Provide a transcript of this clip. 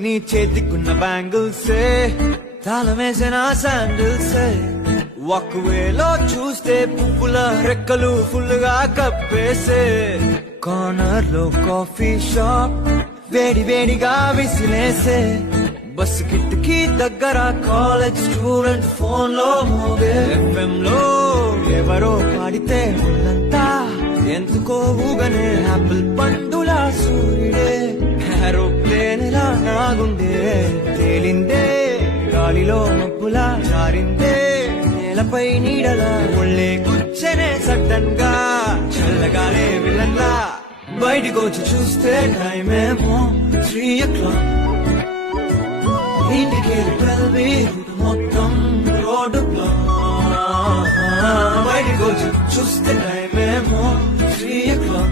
నీ చేతికున్న బ్యాంగిల్సే తాళమేసిన శాండిల్సే వాక్వేలో చూస్తే పువ్వుల రెక్కలు ఫుల్ గా కప్పేసే కార్నర్ లో కాఫీ షాప్ వేడి వేడిగా విసిలేసే బస్ కిటికీ దగ్గర కాలేజ్ స్టూడెంట్ ఫోన్ లో మోగే FM లో ఎవరో పాడితే ఉన్నంతా ఎందుకో ఊగనే యాపిల్ పండులా సూర్యుడే ఏరోప్లేన్ లా నాగుండే తేలిందే గాలిలో మబ్బులా జారిందే నేలపై నీడలా ఒళ్ళే కూర్చనే సడన్ గా చల్లగాలే విలన్లా బయటికొచ్చి చూస్తే టైం ఏమో 3 o'clock ఇంటికెళ్ళి 12 మొత్తం రోడ్డు బ్లాక్ బయటికొచ్చి చూస్తే టైం ఏమో 3 o'clock